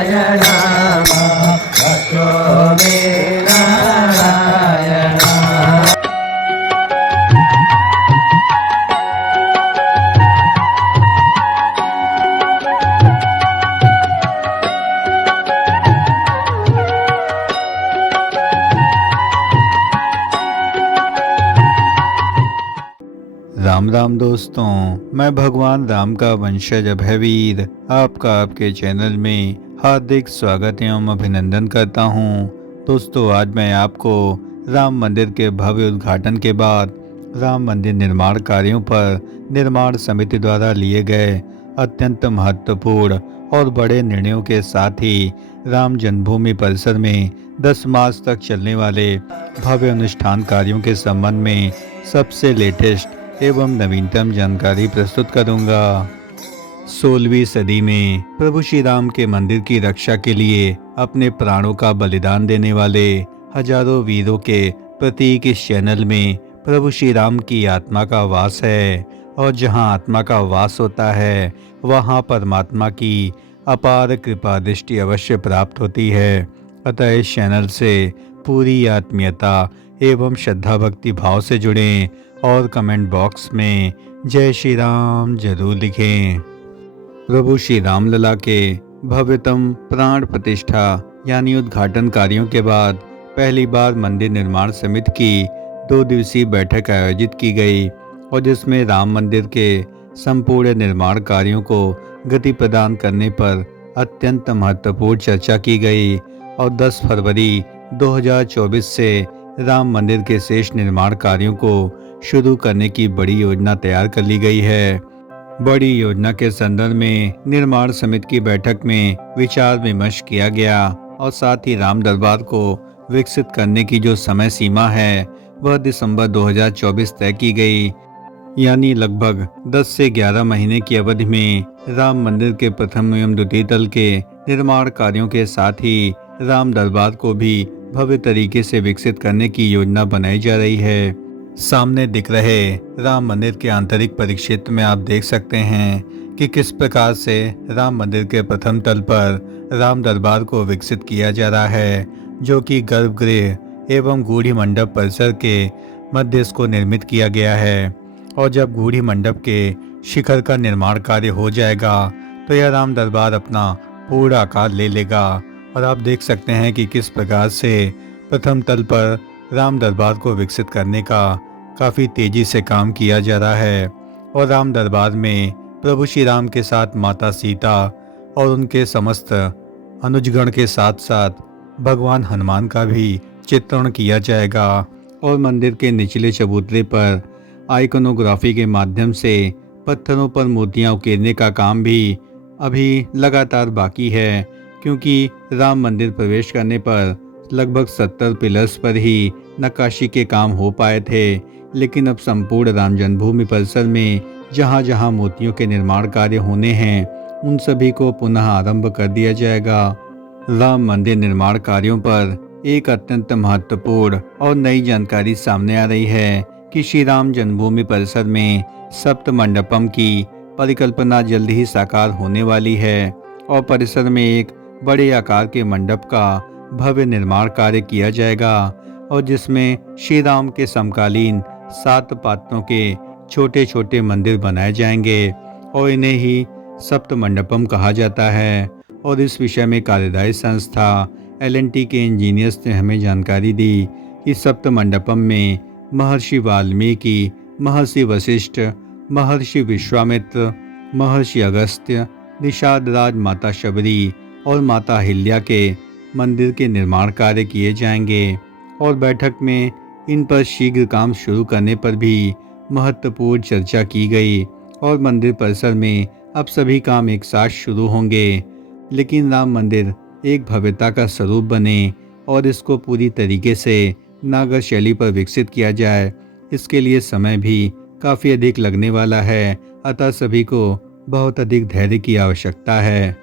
भक्तो मे नारायण। राम राम दोस्तों, मैं भगवान राम का वंशज अभयवीर आपका आपके चैनल में हार्दिक स्वागत एवं अभिनंदन करता हूं। दोस्तों, आज मैं आपको राम मंदिर के भव्य उद्घाटन के बाद राम मंदिर निर्माण कार्यों पर निर्माण समिति द्वारा लिए गए अत्यंत महत्वपूर्ण और बड़े निर्णयों के साथ ही राम जन्मभूमि परिसर में 10 मार्च तक चलने वाले भव्य अनुष्ठान कार्यों के संबंध में सबसे लेटेस्ट एवं नवीनतम जानकारी प्रस्तुत करूंगा। 16वीं सदी में प्रभु श्री राम के मंदिर की रक्षा के लिए अपने प्राणों का बलिदान देने वाले हजारों वीरों के प्रतीक इस चैनल में प्रभु श्री राम की आत्मा का वास है, और जहां आत्मा का वास होता है वहां परमात्मा की अपार कृपा दृष्टि अवश्य प्राप्त होती है। अतः इस चैनल से पूरी आत्मीयता एवं श्रद्धा भक्ति भाव से जुड़ें और कमेंट बॉक्स में जय श्री राम जरूर लिखें। प्रभु श्री राम लला के भव्यतम प्राण प्रतिष्ठा यानी उद्घाटन कार्यों के बाद पहली बार मंदिर निर्माण समिति की 2 दिवसीय बैठक आयोजित की गई, और जिसमें राम मंदिर के संपूर्ण निर्माण कार्यों को गति प्रदान करने पर अत्यंत महत्वपूर्ण चर्चा की गई। और 10 फरवरी 2024 से राम मंदिर के शेष निर्माण कार्यों को शुरू करने की बड़ी योजना तैयार कर ली गई है। बड़ी योजना के संदर्भ में निर्माण समिति की बैठक में विचार विमर्श किया गया, और साथ ही राम दरबार को विकसित करने की जो समय सीमा है वह दिसंबर 2024 तय की गई। यानी लगभग 10 से 11 महीने की अवधि में राम मंदिर के प्रथम एवं द्वितीय तल के निर्माण कार्यों के साथ ही राम दरबार को भी भव्य तरीके से विकसित करने की योजना बनाई जा रही है। सामने दिख रहे राम मंदिर के आंतरिक परिक्षेत्र में आप देख सकते हैं कि किस प्रकार से राम मंदिर के प्रथम तल पर राम दरबार को विकसित किया जा रहा है, जो कि गर्भगृह एवं गूढ़ी मंडप परिसर के मध्य इसको निर्मित किया गया है। और जब गूढ़ी मंडप के शिखर का निर्माण कार्य हो जाएगा तो यह राम दरबार अपना पूर्ण आकार ले लेगा। और आप देख सकते हैं कि किस प्रकार से प्रथम तल पर राम दरबार को विकसित करने का काफ़ी तेजी से काम किया जा रहा है। और राम दरबार में प्रभु श्री राम के साथ माता सीता और उनके समस्त अनुजगण के साथ साथ भगवान हनुमान का भी चित्रण किया जाएगा। और मंदिर के निचले चबूतरे पर आइकोनोग्राफी के माध्यम से पत्थरों पर मूर्तियां उकेरने का काम भी अभी लगातार बाकी है, क्योंकि राम मंदिर प्रवेश करने पर लगभग 70 पिलर्स पर ही नक्काशी के काम हो पाए थे। लेकिन अब संपूर्ण राम जन्मभूमि परिसर में जहां जहां मूर्तियों के निर्माण कार्य होने हैं उन सभी को पुनः आरंभ कर दिया जाएगा। राम मंदिर निर्माण कार्यों पर एक अत्यंत महत्वपूर्ण और नई जानकारी सामने आ रही है कि श्री राम जन्मभूमि परिसर में सप्त मंडपम की परिकल्पना जल्द ही साकार होने वाली है, और परिसर में एक बड़े आकार के मंडप का भव्य निर्माण कार्य किया जाएगा, और जिसमें श्री राम के समकालीन 7 पात्रों के छोटे छोटे मंदिर बनाए जाएंगे, और इन्हें ही सप्त मंडपम कहा जाता है। और इस विषय में कार्यदायी संस्था L&T के इंजीनियर्स ने हमें जानकारी दी कि सप्त मंडपम में महर्षि वाल्मीकि, महर्षि वशिष्ठ, महर्षि विश्वामित्र, महर्षि अगस्त्य, निषाद राज माता शबरी और माता अहिल्या के मंदिर के निर्माण कार्य किए जाएंगे। और बैठक में इन पर शीघ्र काम शुरू करने पर भी महत्वपूर्ण चर्चा की गई, और मंदिर परिसर में अब सभी काम एक साथ शुरू होंगे। लेकिन राम मंदिर एक भव्यता का स्वरूप बने और इसको पूरी तरीके से नागर शैली पर विकसित किया जाए, इसके लिए समय भी काफ़ी अधिक लगने वाला है। अतः सभी को बहुत अधिक धैर्य की आवश्यकता है।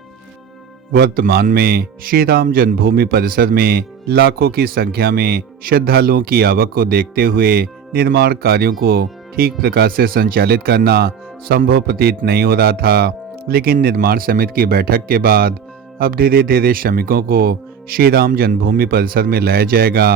वर्तमान में श्री राम जन्मभूमि परिसर में लाखों की संख्या में श्रद्धालुओं की आवक को देखते हुए निर्माण कार्यों को ठीक प्रकार से संचालित करना संभव प्रतीत नहीं हो रहा था। लेकिन निर्माण समिति की बैठक के बाद अब धीरे धीरे श्रमिकों को श्री राम जन्मभूमि परिसर में लाया जाएगा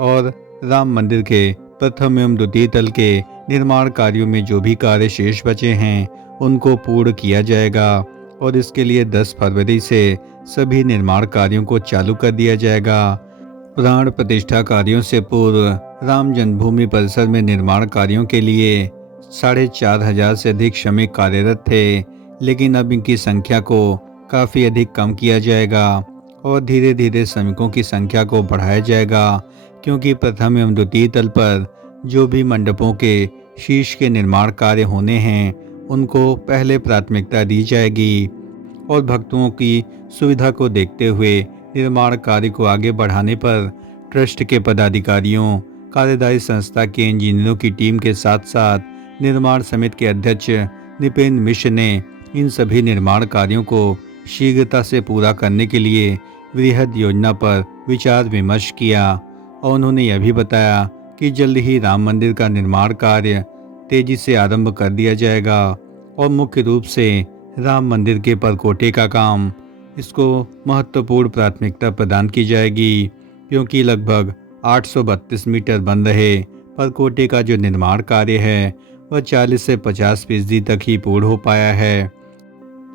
और राम मंदिर के प्रथम एवं द्वितीय तल के निर्माण कार्यों में जो भी कार्य शेष बचे हैं उनको पूर्ण किया जाएगा और इसके लिए 10 फरवरी से सभी निर्माण कार्यों को चालू कर दिया जाएगा। प्राण प्रतिष्ठा कार्यों से पूर्व राम जन्मभूमि परिसर में निर्माण कार्यों के लिए 4,500 से अधिक श्रमिक कार्यरत थे, लेकिन अब इनकी संख्या को काफ़ी अधिक कम किया जाएगा और धीरे धीरे श्रमिकों की संख्या को बढ़ाया जाएगा, क्योंकि प्रथम एवं द्वितीय तल पर जो भी मंडपों के शीर्ष के निर्माण कार्य होने हैं उनको पहले प्राथमिकता दी जाएगी और भक्तों की सुविधा को देखते हुए निर्माण कार्य को आगे बढ़ाने पर ट्रस्ट के पदाधिकारियों, कार्यदायी संस्था के इंजीनियरों की टीम के साथ साथ निर्माण समिति के अध्यक्ष निपेंद्र मिश्र ने इन सभी निर्माण कार्यों को शीघ्रता से पूरा करने के लिए वृहद योजना पर विचार विमर्श किया और उन्होंने यह भी बताया कि जल्द ही राम मंदिर का निर्माण कार्य तेजी से आरंभ कर दिया जाएगा और मुख्य रूप से राम मंदिर के परकोटे का काम इसको महत्वपूर्ण प्राथमिकता प्रदान की जाएगी, क्योंकि लगभग 832 मीटर बन रहे परकोटे का जो निर्माण कार्य है वह 40 से 50% तक ही पूर्ण हो पाया है।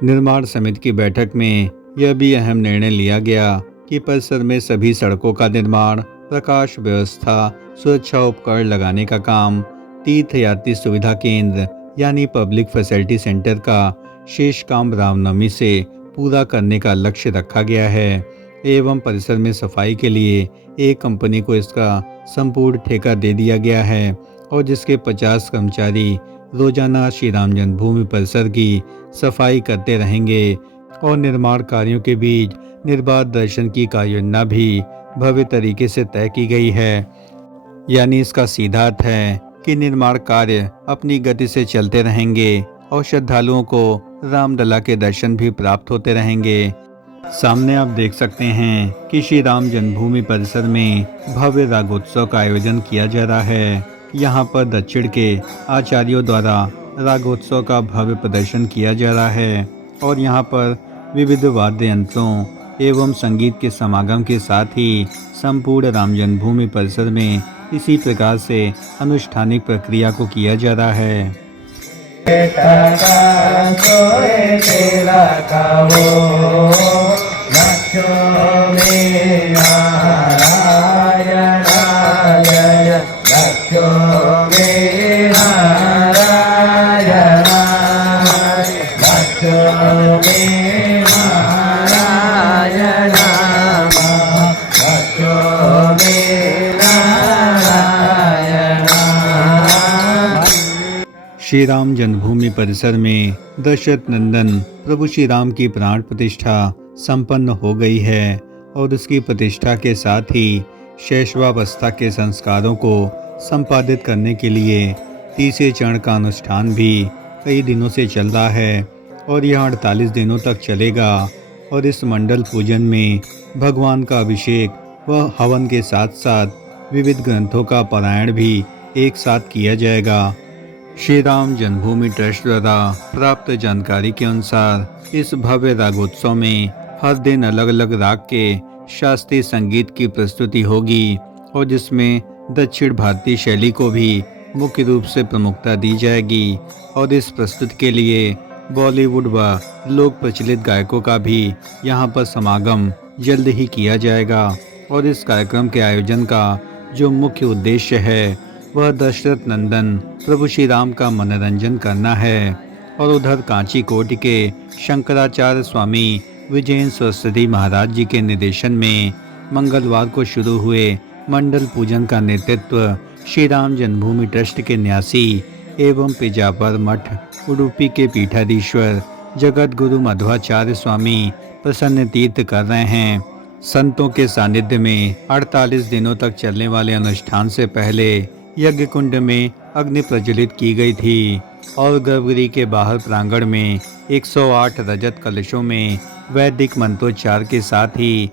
निर्माण समिति की बैठक में यह भी अहम निर्णय लिया गया कि परिसर में सभी सड़कों का निर्माण, प्रकाश व्यवस्था, सुरक्षा उपकरण लगाने का काम, तीर्थयात्री सुविधा केंद्र यानी पब्लिक फैसिलिटी सेंटर का शेष काम रामनवमी से पूरा करने का लक्ष्य रखा गया है एवं परिसर में सफाई के लिए एक कंपनी को इसका संपूर्ण ठेका दे दिया गया है और जिसके 50 कर्मचारी रोजाना श्री राम जन्मभूमि परिसर की सफाई करते रहेंगे और निर्माण कार्यों के बीच निर्बाध दर्शन की कार्ययोजना भी भव्य तरीके से तय की गई है। यानी इसका सीधा अर्थ है कि निर्माण कार्य अपनी गति से चलते रहेंगे और श्रद्धालुओं को रामलला के दर्शन भी प्राप्त होते रहेंगे। सामने आप देख सकते हैं कि श्री राम जन्मभूमि परिसर में भव्य रागोत्सव का आयोजन किया जा रहा है। यहाँ पर दक्षिण के आचार्यों द्वारा रागोत्सव का भव्य प्रदर्शन किया जा रहा है और यहाँ पर विविध वाद्य यंत्रों एवं संगीत के समागम के साथ ही संपूर्ण राम जन्मभूमि परिसर में इसी प्रकार से अनुष्ठानिक प्रक्रिया को किया जा रहा है। श्री राम जन्मभूमि परिसर में दशरथ नंदन प्रभु श्री राम की प्राण प्रतिष्ठा संपन्न हो गई है और उसकी प्रतिष्ठा के साथ ही शैशवावस्था के संस्कारों को संपादित करने के लिए तीसरे चरण का अनुष्ठान भी कई दिनों से चल रहा है और यह 48 दिनों तक चलेगा और इस मंडल पूजन में भगवान का अभिषेक व हवन के साथ साथ विविध ग्रंथों का पारायण भी एक साथ किया जाएगा। श्री राम जन्मभूमि ट्रस्ट द्वारा प्राप्त जानकारी के अनुसार इस भव्य रागोत्सव में हर दिन अलग अलग राग के शास्त्रीय संगीत की प्रस्तुति होगी और जिसमें दक्षिण भारतीय शैली को भी मुख्य रूप से प्रमुखता दी जाएगी और इस प्रस्तुति के लिए बॉलीवुड व लोक प्रचलित गायकों का भी यहाँ पर समागम जल्द ही किया जाएगा और इस कार्यक्रम के आयोजन का जो मुख्य उद्देश्य है वह दशरथ नंदन प्रभु श्री राम का मनोरंजन करना है। और उधर कांची कोटि के शंकराचार्य स्वामी विजयेंद्र सरस्वती महाराज जी के निर्देशन में मंगलवार को शुरू हुए मंडल पूजन का नेतृत्व श्री राम जन्मभूमि ट्रस्ट के न्यासी एवं पेजावर मठ उडुपी के पीठाधीश्वर जगत गुरु मध्वाचार्य स्वामी प्रसन्न तीर्थ कर रहे हैं। संतों के सानिध्य में 48 दिनों तक चलने वाले अनुष्ठान से पहले यज्ञ कुंड में अग्नि प्रज्वलित की गई थी और गर्भगृह के बाहर प्रांगण में 108 रजत कलशों में वैदिक मंत्रोच्चार के साथ ही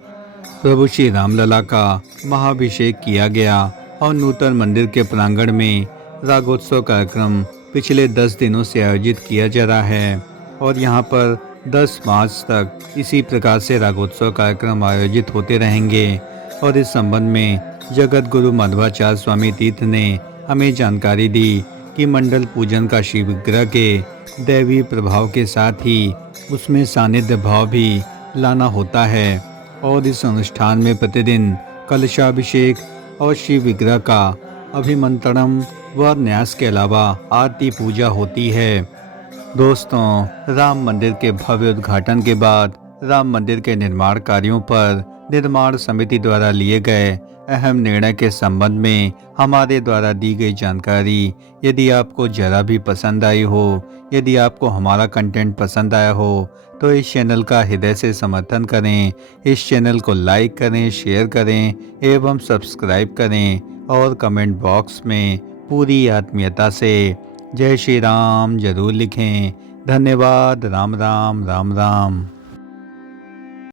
प्रभु श्री रामलला का महाभिषेक किया गया और नूतन मंदिर के प्रांगण में रागोत्सव कार्यक्रम पिछले 10 दिनों से आयोजित किया जा रहा है और यहाँ पर 10 मार्च तक इसी प्रकार से रागोत्सव कार्यक्रम आयोजित होते रहेंगे। और इस संबंध में जगत गुरु मध्वाचार्य स्वामी तीर्थ ने हमें जानकारी दी कि मंडल पूजन का शिव विग्रह के दैवी प्रभाव के साथ ही उसमें सानिध्य भाव भी लाना होता है। और इस अनुष्ठान में प्रतिदिन कलशाभिषेक और शिव विग्रह का अभिमंत्रणम व न्यास के अलावा आरती पूजा होती है। दोस्तों, राम मंदिर के भव्य उद्घाटन के बाद राम मंदिर के निर्माण कार्यों पर निर्माण समिति द्वारा लिए गए अहम निर्णय के संबंध में हमारे द्वारा दी गई जानकारी यदि आपको जरा भी पसंद आई हो, यदि आपको हमारा कंटेंट पसंद आया हो, तो इस चैनल का हृदय से समर्थन करें, इस चैनल को लाइक करें, शेयर करें एवं सब्सक्राइब करें और कमेंट बॉक्स में पूरी आत्मीयता से जय श्री राम जरूर लिखें। धन्यवाद। राम राम राम राम।